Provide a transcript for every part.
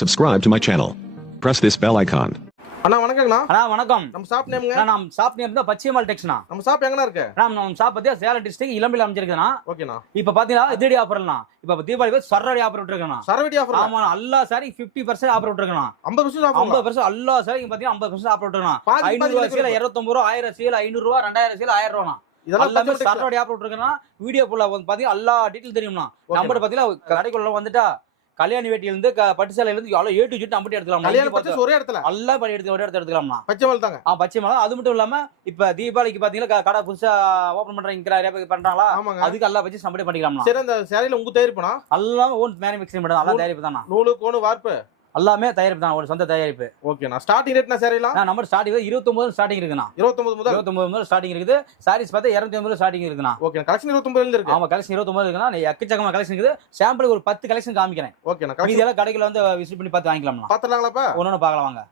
Subscribe to my channel. Press this bell icon. அண்ணா வணக்கங்கண்ணா. அண்ணா வணக்கம். நம்ம shop நேம்ங்க? நம்ம ஷாப் நேம் தான் பச்சையம்மாள் டெக்ஸ்னா. நம்ம ஷாப் எங்கண்ணா இருக்கு? நம்ம ஷாப் பத்தியா சேலம் டிஸ்ட்ரிக்ட் இளம்பில அமைஞ்சிருக்குண்ணா. ஓகேண்ணா. இப்ப பாத்தீங்கன்னா இதடி ஆஃபர்லண்ணா. இப்ப தீபாவளிக்கு சரவடி ஆஃபர் விட்டுருக்கண்ணா. சரவடி ஆஃபர்? ஆமா, எல்லா சாரி 50% ஆஃபர் விட்டுருக்கண்ணா. 50% ஆஃபர்? 50% எல்லா சாரி பாத்தீங்கன்னா 50% ஆஃபர் விட்டுருக்கண்ணா. 500 ரூபாய் சேல 250 ரூபாய், 1000 சேல 500 ரூபாய், 2000 சேல 1000 ரூபாய். இதெல்லாம் சரவடி ஆஃபர் விட்டுருக்கண்ணா. வீடியோ ஃபுல்லா பாத்தீங்கன்னா எல்லா டீடைல் தெரியும்ண்ணா. நம்பர் பாத்தீங்கன்னா கடைக்குள்ள வந்துட்டா கல்யாணி வேட்டியில இருந்து பட்டு சேலையில இருந்து எவ்வளவு ஏ டு ஜெட் நம்பர் எடுத்துக்கலாம். கல்யாண பட்டு ஒரே இடத்துல எல்லாம் ஒரே இடத்துல எடுத்துக்கலாம்ண்ணா. பச்சைமல் தாங்க. பச்சைமல். அது மட்டும் இல்லாம இப்ப தீபாவளிக்கு பாத்தீங்கன்னா கடை புதுசா ஓபன் பண்றாங்க, நிறைய பேர் பண்றாங்களா, அதுக்கு எல்லாம் வச்சு சம்பளம் பண்ணிக்கலாம்ண்ணா. சரி, அந்த சேலையில உங்க தயாரிப்புனா? எல்லாம் ஓன் மேனுஃபேக்சரிங் பண்ணா, எல்லாம் தயாரிப்பு தானா. நூலு கோணு வார்ப்பு எல்லாமே தயாரிப்பு தான், ஒரு சொந்த தயாரிப்பு. ஓகேண்ணா. ஸ்டார்டிங் ரேட்னா சேலைலாம் நம்ம ஸ்டார்டிங் 29 ஸ்டார்டிங் இருக்குண்ணா. 29 முதல் ஸ்டார்டிங் இருக்குது. சாரீஸ் பார்த்தா 250 ஸ்டார்டிங் இருக்குண்ணா. ஓகே, கலெக்ஷன் 29 இருக்கு. ஆமா, கலெக்ஷன் 29 இருக்குண்ணா. எக்கச்சக்கமான கலெக்ஷன் இருக்குது. சாம்பிள் ஒரு 10 கலெக்ஷன் காமிக்கிறேன். ஓகேண்ணா. இதெல்லாம் கடைக்குள்ள வந்து விசிட் பண்ணி பார்த்து வாங்கிக்கலாம்ண்ணா. பாத்துறலாம்ப்பா? ஒண்ணு பார்க்கலாம் வாங்க.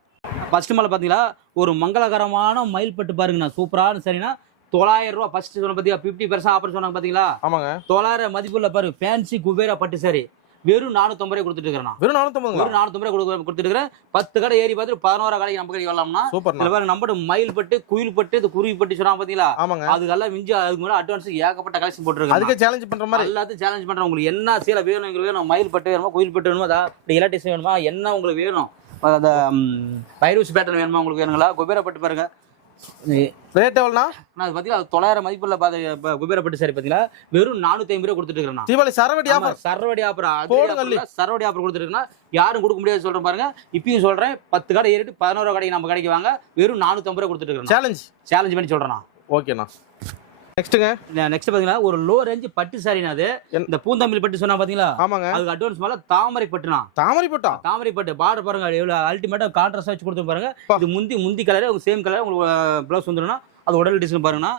ஃபர்ஸ்ட் மால பாத்தீங்களா ஒரு மங்களகரமான மயில் பட்டு பாருங்கண்ணா. சூப்பரான சரிண்ணா. 900 ரூபாய் ஃபர்ஸ்ட் சொன்ன பாத்தீங்க. 50% ஆஃபர் சொன்னாங்க பாத்தீங்களா? ஆமாங்க. 900 மதிப்புள்ள பாருங்க. ஃபேன்சி குபேரா பட்டு சாரி வெறும் 450 ரூபாய் கொடுத்துட்டு இருக்கேன். வெறும் 450 ரூபாய் கொடுத்துட்டு இருக்கேன். 10 கடை ஏறி பார்த்து 11 கடைக்கு நம்ம கடைக்கு வரலாம்னா. இதுல பாருங்க, நம்ம மயில் பட்டு, குயில் பட்டு, இது குருவி பட்டு சொன்னா பாத்தீங்களா? அதுக்கெல்லாம் மிஞ்சி அதுக்கு மேல அட்வான்ஸ் ஏகப்பட்ட கலெக்ஷன் போட்டுருக்காங்க. அதுக்கு சேலஞ்ச் பண்ற மாதிரி எல்லாத்தையும் சேலஞ்ச் பண்றேன். உங்களுக்கு என்ன சேலை வேணும், எங்களுக்கு வேணும், மயில் பட்டு வேணுமா, குயில் பட்டு வேணுமா, எல்லா டிசைன் வேணுமா, என்ன உங்களுக்கு வேணும், அந்த பைரூஸ் பேட்டர்ன் வேணுமா உங்களுக்கு வேணுங்களா? குபேரா பட்டு பாருங்க. ரேட் எவ்வளவுனா? நான் பாத்தீங்களா 900 மதிப்புள்ள குபேரா பட்டு சாரி பாத்தீங்களா வெறும் 450 ரூபாய் கொடுத்துட்டு இருக்கேன். தீபாவளி சரவடி ஆஃபர். சரவடி ஆஃபர் கொடுத்துட்டு இருக்கேன். யாரும் கொடுக்க முடியாது சொல்றேன் பாருங்க. இப்பயும் சொல்றேன், 10 கடை ஏறிட்டு 11 கடைக்கு நம்ம கடைக்கு வாங்க. வெறும் 450 ரூபாய் கொடுத்துட்டு இருக்கேன். சேலஞ்ச் பண்ணி சொல்றேன். ஓகேண்ணா. நெக்ஸ்ட் பாத்தீங்கன்னா ஒரு லோ ரேஞ்ச் பட்டு சாரினா, அது இந்த பூந்தமிழ் பட்டு சொன்னா பாத்தீங்களா? ஆமாங்க. அதுக்கு அட்வான்ஸ் மேல தாமரை பட்டுனா. தாமரை பட்டு பார்டர் பாருங்க, எவ்வளவு அல்டிமேட்டா கான்ட்ராஸ்ட் வச்சு கொடுத்து பாருங்க. இது முந்தி கலர், சேம் கலர் உங்களுக்கு பிளவுஸ் வந்துருன்னா அது உடல் டிசைன் பாருங்கன்னா.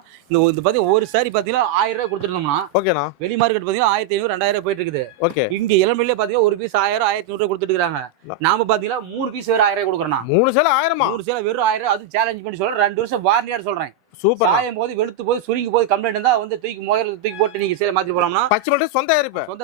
இது பாத்தீங்கன்னா ஒரு சாரி பாத்தீங்கன்னா 1000 ரூபாய் கொடுத்துருந்தோம்னா, ஓகேண்ணா, வெளி மார்க்கெட் பாத்தீங்கன்னா 1500 2000 போயிட்டு இருக்குது. ஓகே, இங்க இளம்பிலே பாத்தீங்கன்னா ஒரு பீஸ் 1000 1500 ரூபாய் கொடுத்துட்டு இருக்காங்க. நாம பாத்தீங்கன்னா 3 பீஸ் வேற 1000 ரூபாய் கொடுக்குறோம். 3 சேலை 1000? 3 சேலை வெறும் 1000. அது சேலஞ்ச் பண்ணி சொல்றேன். 2 வருஷம் வாரண்டியா சொல்றேன். சூப்பர். சாயம் போது, வெளுத்து போது, சுருங்கி போது கம்ப்ளைண்ட் இருந்தா வந்து தூக்கி போட்டு நீங்க சேலை மாத்தி போலாம்னா. பச்சை சொந்த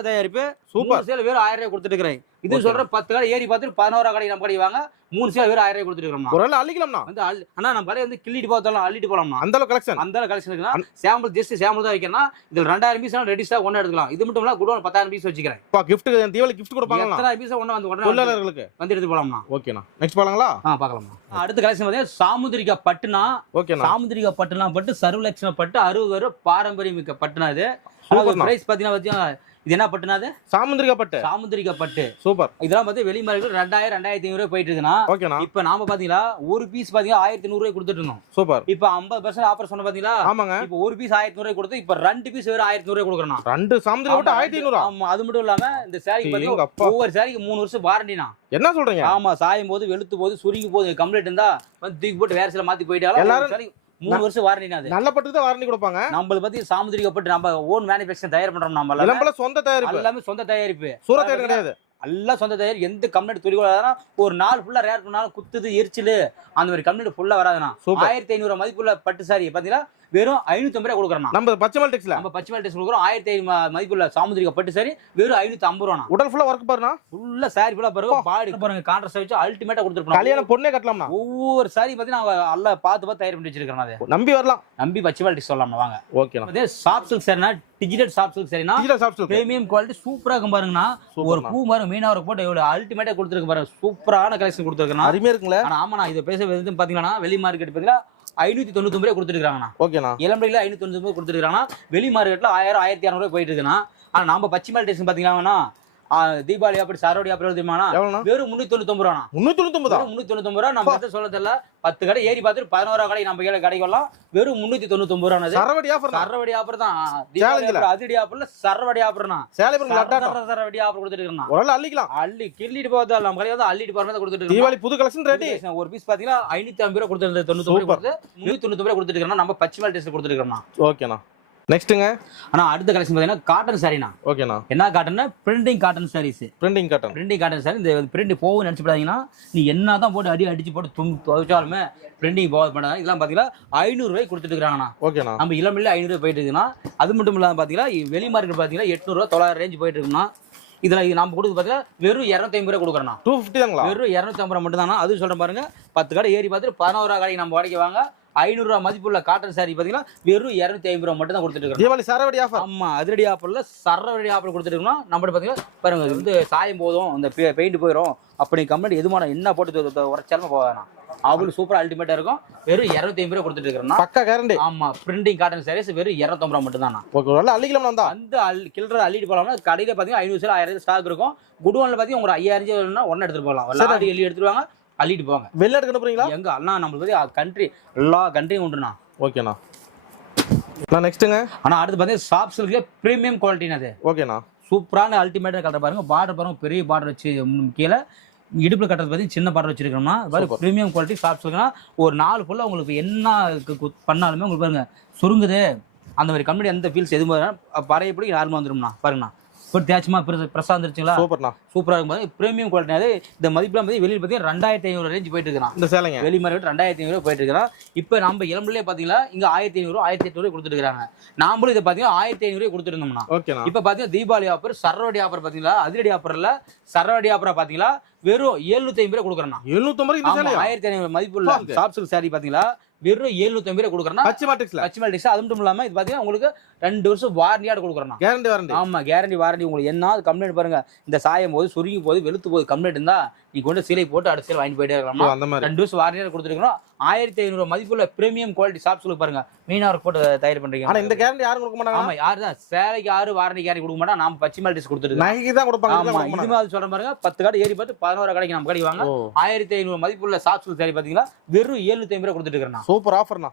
தயாரிப்பு. சூப்பர். சேலை வெறும் 1000 ரூபாய் கொடுத்துட்டு இருக்கேன். இது சொல்றேன், 10 கடை ஏறி பார்த்து 11 கடை நம்ம கடை வாங்க. 3 சேலை வெறும் 1000 ரூபாய் கொடுத்துட்டு இருக்கோம். ஒரு நாள் அள்ளிக்கலாம்னா வந்து அண்ணா நம்ம கடை வந்து கிள்ளிட்டு பார்த்தாலும் அள்ளிட்டு போலாம்னா. அந்த கலெக்ஷன் இருக்குன்னா சாம்பிள் ஜஸ்ட் சாம்பிள் தான் வைக்கணும். இதுல 2000 பீஸ் ரெடி ஸ்டாக் ஒண்ணு எடுக்கலாம். இது மட்டும் இல்ல குடோன் 10000 பீஸ் வச்சுக்கிறேன். கிஃப்ட் தீபாவளி கிஃப்ட் கொடுப்பாங்க. 10000 பீஸ் ஒண்ணு வந்து தொழிலாளர்களுக்கு வந்து எடுத்து போலாம்னா. ஓகேண்ணா. நெக்ஸ்ட் போலாங்களா? பார்க்கலாம். அடுத்த கலெக்ஷன் பாத்தீங்கன்னா சாமுந்திரிகா பட்டுனா. ஓகேண்ணா. சாமுந்திரிகா பட்டுனா பட்டு சர்வலட்சண பட்டு 60 ரூபாய் பாரம்பரிய பட்டுனா. இது பிரைஸ் பாத்தீங்கன்னா இது என்ன பட்டுனா? அது சாமுந்திரிகா பட்டு. சூப்பர். இதெல்லாம் பாத்து வெளி மார்க்கெட் 2000 2500 ரூபாய் போயிட்டு இருக்குன்னா. ஓகேண்ணா. இப்ப நாம பாத்தீங்களா ஒரு பீஸ் பாத்தீங்கன்னா 1100 ரூபாய் கொடுத்துட்டு இருந்தோம். சூப்பர். இப்ப 50% ஆஃபர் சொன்ன பாத்தீங்களா? ஆமாங்க. இப்ப ஒரு பீஸ் 1100 ரூபாய் கொடுத்து இப்ப 2 பீஸ் வேற 1100 ரூபாய் கொடுக்கறோம். 2 சாமுந்திரிகா பட்டு 1500. ஆமா, அது மட்டும் இல்லாம இந்த சாரி பாத்தீங்கன்னா ஒவ்வொரு சாரிக்கு 3 வருஷம் வாரண்டினா. என்ன சொல்றீங்க? ஆமா, சாயும் போது, வெளுத்து போது, சுருங்கி போது கம்ப்ளைண்ட் இருந்தா வந்து தூக்கி போட்டு வேற சில மாத்தி போயிட்டாலும் எல்லாரும் 3 வருஷம் வாரண்டினா. அது நல்ல பட்டு தான் வாரண்டி கொடுப்பாங்க. நம்மள பத்தி சாமுந்திரிகா பட்டு நம்ம ஓன் மேனுஃபேக்சரிங் தயார் பண்றோம். நம்ம எல்லாமே சொந்த தயாரிப்பு. எல்லாமே சொந்த தயாரிப்பு. சூரத் கிடையாது. எல்லாம் சொந்த தயாரிப்பு. எந்த கம்ப்ளைண்ட் துளி வராதுனா. ஒரு நாள் ஃபுல்லா ரேர் பண்ணாலும் குத்துது, எரிச்சல் அந்த மாதிரி கம்ப்ளைண்ட் ஃபுல்லா வராதுனா. 1500 மதிப்புள்ள பட்டு சாரி பாத்தீங்களா வெறும் 550 ரூபாய் கொடுக்குறோம். நம்ம பச்சைமல் டெக்ஸ்ல கொடுக்குறோம். 1000 மதிப்புள்ள சாமுந்திரிகா பட்டு சாரி வெறும் 550 ரூபாய். உடல் ஃபுல்லா வர்க் பாருங்க. ஃபுல்லா சாரி ஃபுல்லா பாருங்க. பாடி பாருங்க, கான்ட்ராஸ்ட் வச்சு அல்டிமேட்டா கொடுத்துருப்போம். கல்யாண பொண்ணே கட்டலாம்னா. ஒவ்வொரு சாரி பத்தி நான் எல்லாம் பார்த்து தயார் பண்ணி வச்சிருக்கேன். அதை நம்பி வரலாம். நம்பி பச்சைமல் டெக்ஸ் சொல்லலாம் வாங்க. ஓகேண்ணா. அதே சாஃப்ட் சில்க் சாரினா, டிஜிட்டல் சாஃப்ட் சில்க் சாரினா, பிரீமியம் குவாலிட்டி சூப்பரா இருக்கும் பாருங்கண்ணா. ஒரு பூ மாதிரி மீனாவரை போட்டு எவ்வளவு அல்டிமேட்டா கொடுத்துருக்கு பாருங்க. சூப்பரான கலெக்ஷன் கொடுத்துருக்கேன். அருமையா இருக்குங்களா? ஆமாண்ணா. இதை பேச பாத்தீங்கன்னா வெளி மார்க்கெட் பாத்தீங்கன்னா 590 ரூபாய் கொடுத்துருக்காங்கண்ணா. ஓகேண்ணா. இளம்பில 590 ரூபாய் கொடுத்துருக்காங்கன்னா வெளி மார்க்கெட்ல 1000 1200 ரூபாய் போயிட்டு இருக்குன்னா. ஆனா நம்ம பச்சைமல் டெக்ஸ் பாத்தீங்கன்னா தீபாவளி அப்படி சரவடி அப்படி தெரியுமாண்ணா வெறும் 399 ரூபா. 399 ரூபா. நம்ம எதை சொல்ல தெரியல. 10 கடை ஏறி பார்த்துட்டு 11 கடை நம்ம கடைக்கு வரலாம். வெறும் 399 ரூபா. சரவடி ஆஃபர் தான். அதிரடி ஆஃபர்ல சரவடி ஆஃபர்னா. சரவடி ஆஃபர் கொடுத்துட்டு இருக்கேன். அள்ளிக்கலாம். அள்ளி கிள்ளிட்டு போதா நம்ம கடை வந்து அள்ளிட்டு போற மாதிரி கொடுத்துட்டு தீபாவளி புது கலெக்ஷன் ரெடி. ஒரு பீஸ் பாத்தீங்கன்னா 550 ரூபாய் கொடுத்துருந்தது. 99 கொடுத்து 399 ரூபாய் கொடுத்துட்டு இருக்கேன். நம்ம பச்சைமல் டெக்ஸ்ல கொடுத்துட்டு இருக்கோம். ஓகேண்ணா. நெக்ஸ்ட்ங்க அண்ணா அடுத்த கலெக்ஷன் பாத்தீங்கன்னா காட்டன் சாரினா. ஓகேண்ணா. என்ன காட்டன்னா printing cotton sarees. Printing cotton sari. இந்த பிரிண்ட் போகும் நினைச்சுடாதீங்கன்னா. நீ என்னதான் போட்டு அடிச்சு போட்டு துவைச்சாலுமே பிரிண்டிங் போக மாட்டாங்க. இதெல்லாம் பாத்தீங்கன்னா 500 ரூபாய் கொடுத்துட்டு இருக்காங்கண்ணா. ஓகேண்ணா. நம்ம இளமில்ல 500 ரூபாய் போயிட்டு இருக்குன்னா. அது மட்டும் இல்லாம பாத்தீங்கன்னா வெளி மார்க்கெட் பாத்தீங்கன்னா 800 ரூபாய் 900 ரேஞ்ச் போயிட்டு இருக்குன்னா. இதுல நம்ம கொடுத்து பார்த்தீங்கன்னா வெறும் 250 ரூபா கொடுக்குறோம். 250 தாங்களா? வெறும் 250 மட்டும் தானா. அது சொல்றேன் பாருங்க, 10 கடை ஏறி பார்த்துட்டு 11 கடைக்கு நம்ம கடைக்கு வாங்க. 500 ரூபா மதிப்புள்ள காட்டன் சாரி பாத்தீங்கன்னா வெறும் 250 ரூபா மட்டும் தான் கொடுத்துட்டு இருக்கோம். தீபாவளி சரவடி ஆஃபர். ஆமா, அதிரடி ஆஃபர்ல சரவடி ஆஃபர் கொடுத்துட்டு இருக்கோம். நம்ம பாத்தீங்கன்னா பாருங்க, இது வந்து சாயம் போதும், இந்த பெயிண்ட் போயிடும் அப்படி கம்ப்ளைண்ட் எதுமான என்ன போட்டு உரைச்சாலும் போவேணாம். அவ்வளவு சூப்பரா அல்டிமேட்டா இருக்கும். வெறும் 250 ரூபா கொடுத்துட்டு இருக்கோம். பக்கா கேரண்டி. ஆமா, பிரிண்டிங் காட்டன் சாரீஸ் வெறும் 250 ரூபா மட்டும் தானா. ஓகே, நல்லா அள்ளிக்கலாம் வந்தா. அந்த கில்ற அள்ளிட்டு போலாம்னா கடையில பாத்தீங்கன்னா 500 சேல் 1000 ஸ்டாக் இருக்கும். குடோன்ல பாத்தீங்கன்னா உங்களுக்கு 5000 வேணும்னா ஒண்ணு எடுத்துட்டு போகலாம். எல்லாரும் எள்ளி எடுத்துருவாங்க, அள்ளிட்டு போவாங்க. வெளில எடுக்க போறீங்களா? எங்க அண்ணா நம்மளுக்கு வந்து கண்ட்ரி எல்லா கண்ட்ரியும் உண்டுண்ணா. ஓகேண்ணா. நான் நெக்ஸ்ட்டுங்க. ஆனா அடுத்து பாத்தீங்கன்னா சாஃப்ட் சில்க்ல பிரீமியம் குவாலிட்டினா அது. ஓகேண்ணா. சூப்பரான அல்டிமேட்டா கலர் பாருங்க. பார்டர் பாருங்க, பெரிய பார்டர் வச்சு கீழே இடுப்புல கட்டுறது பத்தி சின்ன பார்டர் வச்சிருக்கோம்னா பாருங்க, பிரீமியம் குவாலிட்டி சாஃப்ட் சில்க்னா ஒரு 4 ஃபுல்லா உங்களுக்கு என்ன பண்ணாலுமே உங்களுக்கு பாருங்க சுருங்குது அந்த மாதிரி கம்பெனி எந்த ஃபீல்ஸ் எதுவும் பறையப்படி யாருமே வந்துடும்ண்ணா. பாருங்கண்ணா இப்போ தேய்ச்சமா பிரசா வந்துருச்சுங்களா. சூப்பர்ண்ணா. சூப்பரா இருக்கும் பாருங்க. பிரீமியம் குவாலிட்டி அது. இந்த மதிப்புலாம் பத்தி வெளியில் பார்த்தீங்கன்னா 2500 ரேஞ்ச் போயிட்டு இருக்கான். இந்த சேலைங்க வெளி மார்க்கெட் 2500 போயிட்டு இருக்கான். இப்போ நம்ம இளம்பிலே பாத்தீங்கன்னா இங்க 1500 1800 கொடுத்துட்டு இருக்காங்க. நாமளும் இதை பாத்தீங்கன்னா 1500 கொடுத்துருந்தோம்னா. ஓகேண்ணா. இப்போ பாத்தீங்கன்னா தீபாவளி ஆஃபர், சரவடி ஆஃபர் பாத்தீங்களா, அதிரடி ஆஃபர்ல சரவடி ஆஃபரா பாத்தீங்களா வெறும் 750 ரூபா கொடுக்குறேன். 750 இந்த சேலை 1500 மதிப்புள்ள சாஃப்ட் சில்க் சாரி பாத்தீங்களா வெறும் 750 ரூபா கொடுக்குறேன். பச்சிமாட்டிக்ஸ்ல அது மட்டும் இல்லாம இது பாத்தீங்கன்னா உங்களுக்கு 2 வருஷம் வாரண்டியோட கொடுக்குறேன். Guarantee warranty. ஆமா, கேரண்டி வாரண்டி. உங்களுக்கு என்ன கம்ப்ளைண்ட் பாருங்க, இந்த சாயம் போது சுருங்கி போது வெளுத்து போது கம்ப்ளைண்ட் இருந்தா நீ கொண்டு சீலை போட்டு அடுத்த சீலை வாங்கி போயிட்டே இருக்கலாம். 2 வருஷம் வாரண்டியோட கொடுத்துருக்கோம். 1500 மதிப்புள்ள பிரீமியம் குவாலிட்டி சாஃப்ட் சில்க் பாருங்க, மீனா ஒர்க் போட்டு தயார் பண்றீங்க. ஆனா இந்த கேரண்டி யாரும் கொடுக்க மாட்டாங்க. ஆமா, யாரு தான் சேலைக்கு யாரு வாரண்டி கேரண்டி கொடுக்க மாட்டா. நாம பச்சிமாட்டிக்ஸ் கொடுத்துருக்கோம். நகைக்கு தான் கொடுப்பாங்க. ஆமா, இது மாதிரி சொல்ற பாருங்க, 10 கடை ஏறி பார்த்து 11 கடைக்கு நம்ம கடைக்கு வாங்க. 1500 மதிப்புள்ள சாஃப்ட் சில்க் சாரி பாத்தீங்களா வெறும் 750 ரூபா கொடுத்துட்டு இருக்கேன். சூப்பர் ஆஃபர்ண்ணா.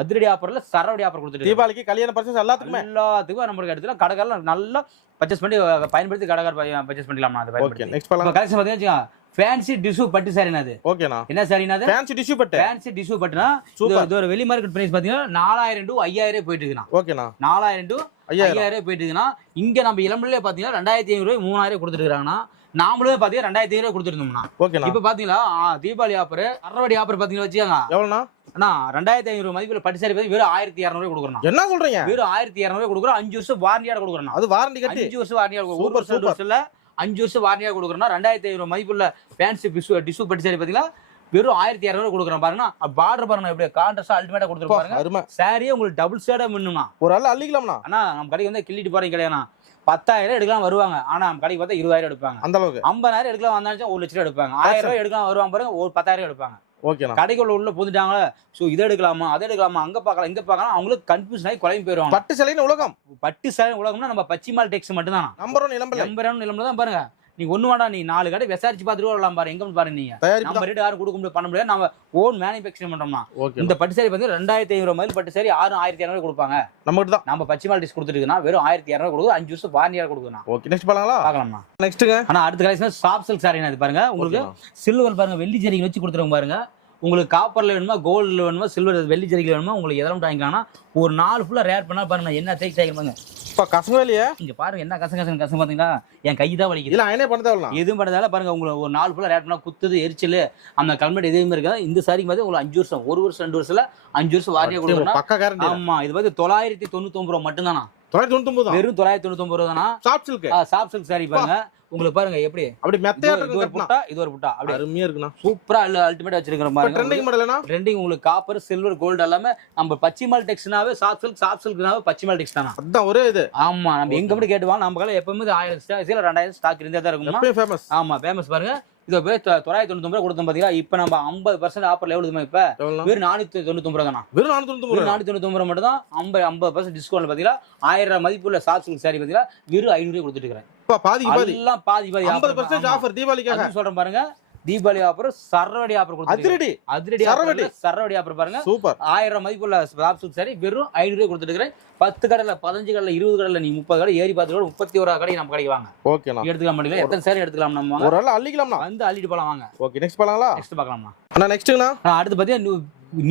அதிரடி ஆஃபர்ல சரவடி ஆஃபர் கொடுத்துட்டு தீபாவளிக்கு கல்யாண பர்ச்சேஸ் எல்லாத்துக்கும் நம்மளுக்கு இடத்துல கடைக்காரல நல்லா பர்ச்சேஸ் பண்ணி பயன்படுத்தி கடைக்கார பர்ச்சேஸ் பண்ணிக்கலாம். ஓகே, நெக்ஸ்ட் பண்ணலாம். கலெக்ஷன் பாத்தீங்கன்னா ஃபேன்சி டிஷ்யூ பட்டு சாரினா அது. ஓகேண்ணா. என்ன சாரினா அது? ஃபேன்சி டிஷ்யூ பட்டு. ஃபேன்சி டிஷ்யூ பட்டுனா இது ஒரு வெளி மார்க்கெட் பிரைஸ் பாத்தீங்கன்னா 4000 to 5000 போயிட்டு இருக்குனா. ஓகேண்ணா. 4000 to 5000 போயிட்டு இருக்குனா. இங்க நம்ம இளம்பிலே பாத்தீங்கன்னா 2500 3000 கொடுத்துட்டு இருக்காங்கன்னா, நாமளே பாத்தீங்கன்னா 2500 கொடுத்துருந்தோம்னா. ஓகேண்ணா. இப்போ பாத்தீங்களா தீபாவளி ஆஃபர் சரவடி ஆஃபர் பாத்தீங்கன்னா வச்சுங்க எவ்வளவுண்ணா? அண்ணா 2500 மதிப்புல பட்டு சாரி பாத்தீங்கன்னா வெறும் 1200 கொடுக்குறோம். என்ன சொல்றீங்க? வெறும் 1200 கொடுக்குறோம். 5 வருஷம் வாரண்டியோட கொடுக்குறோம். அது வாரண்டி கட்டி 5 வருஷம் வாரண்டியோட கொடுக்குறோம். 1 வருஷம் இல்ல 5 வருஷம் வாரண்டியா கொடுக்குறோம்னா 2500 மதிப்புள்ள ஃபேன்சி டிஷ்யூ பட்டு சாரி பாத்தீங்கன்னா வெறும் 1200 கொடுக்குறோம். பாருங்க பார்டர் பாருங்க எப்படி கான்ட்ராஸ்டா அல்டிமேட்டா கொடுத்துருப்பாங்க. சாரியே உங்களுக்கு டபுள் ஷேடா மின்னுமா. ஒரு ஆள் அள்ளிக்கலாம்னா. அண்ணா நம்ம கடைக்கு வந்து கிள்ளிட்டு போறீங்க கிடையாதுண்ணா. 10,000 எடுக்கலாம் வருவாங்க. ஆனா நம்ம கடைக்கு பார்த்தா 20,000 எடுப்பாங்க. அந்த அளவுக்கு 50,000 எடுக்கலாம் வந்தாச்சும் 1 லட்சம் எடுப்பாங்க. 1000 ரூபாய் எடுக்கலாம் வருவாங்க பாருங்க, ஒரு 10,000 எடுப்பாங்க. ஓகேண்ணா. கடைக்குள்ள உள்ள புந்துட்டாங்களே, சோ இதை எடுக்கலாமா அதை எடுக்கலாமா அங்க பார்க்கலாம் இங்க பார்க்கலாம், அவங்களுக்கு கன்ஃபியூஷன் ஆகி குழம்பி போயிருவாங்க. பட்டு சேலைன்னு உலகம். பட்டு சேலை உலகம்னா நம்ம பச்சிமால் டெக்ஸ் மட்டும் தான். நம்பர் 1 நிலம்பல தான் பாருங்க. நீ ஒண்ணு வேண்டாம், நீ 4 கடை விசாரிச்சு பார்த்துட்டு வரலாம் பாரு. எங்க பாருங்க, நீங்க நம்ம ரேட் யாரும் கொடுக்க முடியாது, பண்ண முடியாது. நம்ம ஓன் மேனுஃபேக்சரிங் பண்றோம்னா இந்த பட்டு சாரி வந்து 2500 மதில் பட்டு சாரி 1200 கொடுப்பாங்க. நம்மகிட்ட தான் நம்ம பச்சிமால் டிஷ் கொடுத்துருக்குன்னா வெறும் 1200 கொடுக்கும். 5 வருஷம் வாரண்டியா கொடுக்கணும். ஓகே, நெக்ஸ்ட் பார்க்கலாமா? நெக்ஸ்ட்ங்க. ஆனா அடுத்த கலெக்ஷன் சாஃப்ட் சில்க் சாரி இது பாருங்க. உங்களுக்கு சில்வர் பாருங்க, வெள்ளி ஜரிகை வச்சு கொடுத்துருவாங்க பாருங்க. உங்களுக்கு காப்பர்ல வேணுமா, கோல்டுல வேணுமா, சில்வர் வெள்ளி ஜரிகைல வேணுமா, உங்களுக்கு எதெல்லாம் வாங்கிக்கலாம். ஒரு 4 ஃபுல்லா ரேர் பண்ணா பாருங்க என்ன தேய்ச்சி தேய்ப்பாங்க. இப்ப கசங்கலையே இங்க பாருங்க என்ன கசங்க பாத்தீங்களா, என் கை தான் வலிக்குது. இல்ல அயனே பண்ண தேவலாம் எதுவும் பண்ணதால பாருங்க. உங்களுக்கு ஒரு 4 ஃபுல்லா ரேர் பண்ணா குத்துது எரிச்சல் அந்த கல்மெட் எதுவுமே இருக்காது. இந்த சாரிக்கு பாத்தீங்க உங்களுக்கு 5 வருஷம் 1 வருஷம் 2 வருஷத்துல 5 வருஷம் வாரண்டியா கொடுக்கணும். பக்கா கேரண்டி. ஆமா, இது வந்து 999 ரூபாய் மட்டும் தானா. 999 வெறும் 999 ரூபாய் தானா. சாஃப்ட் சில்க் சாரி பாருங்க. உங்களுக்கு பாருங்க எப்படி அப்படி மெத்தையா இருக்கு. ஒரு புட்டா இது ஒரு புட்டா அப்படி அருமையா இருக்குனா. சூப்பரா அல்டிமேட் வச்சிருக்கிற மாதிரி ட்ரெண்டிங் மாடல்னா. ட்ரெண்டிங் உங்களுக்கு காப்பர் சில்வர் கோல்ட் எல்லாமே நம்ம பச்சிமால் டெக்ஸ்னாவே சாஃப்ட் சில்க்னாவே பச்சிமால் டெக்ஸ் தானா. அதான் ஒரே இது. ஆமா, நம்ம எங்க அப்படி கேட்டுவாங்க. நம்ம கடையில எப்பவுமே 1000 சேல 2000 ஸ்டாக் இருந்தே தான் இருக்கும். எப்பவும் ஃபேமஸ். ஆமா, ஃபேமஸ் பாருங்க. இது பேர் 999 ரூபாய் கொடுத்தோம் பாத்தீங்களா. இப்போ நம்ம 50% ஆஃபர்ல எவ்வளவுமா இப்ப வெறும் 499 ரூபாய் தானா. வெறும் 499 ரூபாய் மட்டும் தான். 50% டிஸ்கவுண்ட் பாத்தீங்களா. 1000 ரூபாய் மதிப்புள்ள சாஃப்ட் சில்க் சாரி பாத்தீங்களா வெறும் 500 கொடுத்துட்டு இருக்கேன். பாதி எல்லாம் பாதி 50% ஆஃபர் தீபாவளிக்காக சொல்றேன் பாருங்க. தீபாவளி ஆஃபர் சரவடி ஆஃபர் கொடுத்துருக்கேன். அதிரடி சரவடி ஆஃபர் பாருங்க. சூப்பர். 1000 ரூபாய் மதிப்புள்ள சாஃப்ட் சில்க் சாரி வெறும் 500 கொடுத்துட்டு இருக்கேன். 10 கடையில 15 கடையில 20 கடையில நீ 30 கடை ஏறி பார்த்து 31 கடை நம்ம கடைக்கு வாங்க. ஓகேண்ணா. எடுத்துக்கலாம் முடியல, எத்தனை சாரி எடுத்துக்கலாம் நம்ம. ஒரு ஆள் அள்ளிக்கலாம்னா வந்து அள்ளிட்டு போலாம் வாங்க. ஓகே, நெக்ஸ்ட் பார்க்கலாமா? நெக்ஸ்ட் பார்க்கலாமா? அண்ணா நெக்ஸ்ட்னா அடுத்து பாத்தீங்கன்னா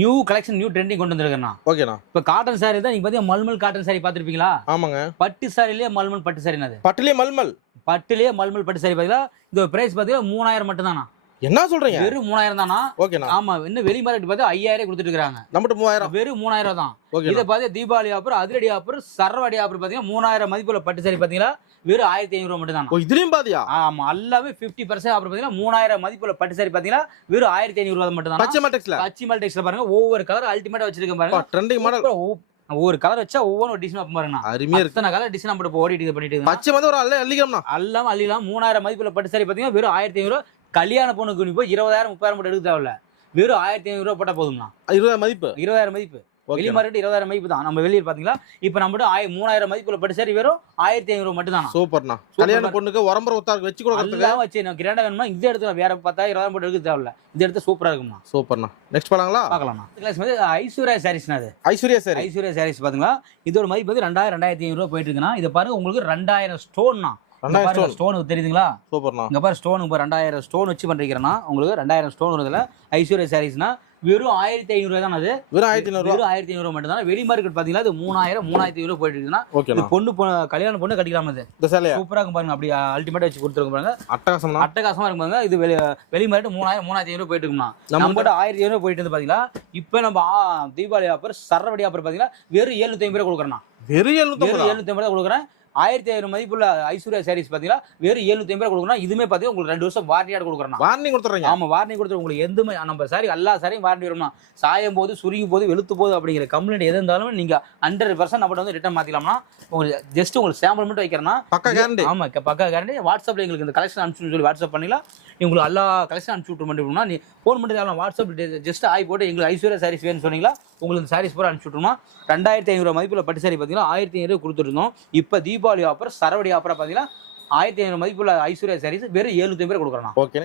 நியூ கலெக்ஷன் நியூ ட்ரெண்டிங் கொண்டு வந்திருக்கேன். ஓகேண்ணா. இப்ப காட்டன் சாரி தான் நீங்க பாத்தீங்கன்னா மல்மல் காட்டன் சாரி பாத்திருப்பீங்களா? ஆமாங்க. பட்டு சாரிலேயே மல்மல் பட்டு சாரி. பட்டுலயே மல்மல் பட்டுலயே மல்மல் பட்டு சாரி பாத்தீங்களா. இந்த பிரைஸ் பாத்தீங்கன்னா 3000 மட்டும் தானா. என்ன சொல்றீங்க? வெறும் 3000 தானா? ஓகேண்ணா. ஆமா, இன்னும் வெளி மார்க்கெட் பார்த்து 5000 கொடுத்துட்டு இருக்காங்க. நம்மட்ட 3000. வெறும் 3000 தான். ஓகே. இதை பார்த்து தீபாவளி ஆஃபர், அதிரடி ஆஃபர், சரவடி ஆஃபர் பாத்தீங்கன்னா 3000 மதிப்புள்ள பட்டு சாரி பாத்தீங்களா வெறும் 1500 மட்டும் தான். ஓ இதுலயும் பாதியா? ஆமா, எல்லாமே 50% ஆஃபர் பாத்தீங்கன்னா 3000 மதிப்புள்ள பட்டு சாரி பாத்தீங்கன்னா வெறும் 1500 மட்டும் தான். பச்சை மேட்ரிக்ஸ்ல. பச்சை மேட்ரிக்ஸ்ல பாருங்க, ஒவ்வொரு கலர் அல்டிமேட்டா வச்சிருக்கேன் பாருங்க. Trending model. ஒவ்வொரு கலர் வச்சா ஒவ்வொரு டிசைன் பாருங்க. அருமையா இருக்கு. இத்தனை கலர் டிசைன் நம்ம ஓடிட்டு இது பண்ணிட்டு பச்சை வந்து ஒரு அள்ளிக்கலாம்னா. எல்லாம் அள்ளிலாம் 3000 மதிப்புள்ள பட்டு சாரி பாத்தீங்கன்னா வெறும் 1500. கல்யாண பொண்ணுக்கு நீ போய் 20000 30,000 மட்டும் எடுக்க தேவையில்ல. வெறும் 1500 போட்டா போதும்னா. 20 மதிப்பு. 20000 மதிப்பு. வெளி மார்க்கெட் 20000 மதிப்பு தான். நம்ம வெளியே பாத்தீங்களா இப்ப நம்ம 3000 மதிப்புள்ள பட்டு சாரி வெறும் 1500 மட்டும் தான். சூப்பர்ண்ணா. கல்யாண பொண்ணுக்கு உரம்பர உத்தாருக்கு வச்சு கொடுக்கறதுக்கு எல்லாம் வச்சு நான் கிராண்டா வேணுமா இந்த இடத்துல வேற 10,000 20,000 போட்டு எடுக்க தேவையில்ல. இந்த இடத்துல சூப்பரா இருக்கும்னா. சூப்பர்ண்ணா. நெக்ஸ்ட் போலாங்களா? பார்க்கலாம்ண்ணா. கிளாஸ் வந்து ஐஸ்வர்யா சாரீஸ்னா அது. ஐஸ்வர்யா சாரி. ஐஸ்வர்யா சாரீஸ் பாத்தீங்களா இதோட மதிப்பு வந்து 2000 2500 போயிட்டு இருக்குன்னா இத பாருங்க உங்களுக்கு 2000 ஸ்டோன்னா. 2000 ஸ்டோன் தெரியுதுங்களா? சூப்பர்ண்ணா. இங்க பாரு ஸ்டோன் 2000 ஸ்டோன் வச்சு பண்றீங்கன்னா உங்களுக்கு 2000 ஸ்டோன் வருதுல. ஐஸ்வர்யா சாரீஸ்னா வெறும் 1500 தான். அது வெறும் 1500. வெறும் 1500 மட்டும் தான். வெளி மார்க்கெட் பாத்தீங்கன்னா இது 3000 3500 போயிட்டு இருக்குன்னா ஓகேண்ணா. பொண்ணு கல்யாண பொண்ணு கட்டிக்கலாம். அது இந்த சேலையா சூப்பரா இருக்கும் பாருங்க. அப்படி அல்டிமேட்டா வச்சு கொடுத்துருங்க பாருங்க. அட்டகாசம்னா. அட்டகாசமா இருக்கும் பாருங்க. இது வெளி மார்க்கெட் 3000 3500 போயிட்டு இருக்குமா. நம்ம 1500 போயிட்டு இருந்து பாத்தீங்களா இப்ப நம்ம தீபாவளி ஆஃபர் சரவடி ஆஃபர் பாத்தீங்கன்னா வெறும் 750 கொடுக்குறேன். வெறும் 750 தான் கொடுக்குறேன். 1500 மதிப்புள்ள ஐஸ்வர்யா சாரீஸ் பாத்தீங்கன்னா வெறும் 750 கொடுக்குறோம். இதுமே பாத்தீங்கன்னா உங்களுக்கு 2 வருஷம் வாரண்டியோட கொடுக்குறேன். வாரண்டி கொடுத்துறீங்க? ஆமா, வாரண்டி கொடுத்து உங்களுக்கு எதுவுமே நம்ம சாரி எல்லா சாரியும் வாரண்டி வரும்னா. சாயம் போது சுருங்கி போது வெளுத்து போது அப்படிங்கிற கம்ப்ளைண்ட் எது இருந்தாலும் நீங்க 100% நம்மகிட்ட வந்து ரிட்டர்ன் மாத்திக்கலாம்னா. உங்களுக்கு ஜஸ்ட் உங்களுக்கு சாம்பிள் மட்டும் வைக்கிறேன்னா பக்கா கேரண்டி. ஆமா, பக்கா கேரண்டி. வாட்ஸ்அப்ல எங்களுக்கு இந்த கலெக்ஷன் அனுப்பிச்சு சொல்லி வாட்ஸ்அப் பண்ணிக்கலாம். உங்களுக்கு எல்லா கலெக்ஷன் அனுப்பிச்சு விட்டு மட்டும்னா நீ ஃபோன் பண்ணி தேவை வாட்ஸ்அப் ஜஸ்ட் ஆகி போட்டு எங்களுக்கு ஐஸ்வர்யா சாரீஸ் வேணும்னு சொன்னீங்களா உங்களுக்கு சாரீஸ் பூரா அனுப்பிச்சு விட்டுருமா. 2500 மதிப்புள்ள பட்டு சாரி பார்த்தீங்கன்னா 1500 கொடுத்துருந்தோம். இப்போ தீபாவளி ஆஃபர் சரவடி ஆஃபரை பார்த்தீங்கன்னா 1500 மதிப்புள்ள ஐஸ்வர்யா சாரீஸ் வெறும் 750 கொடுக்குறோம். ஓகே.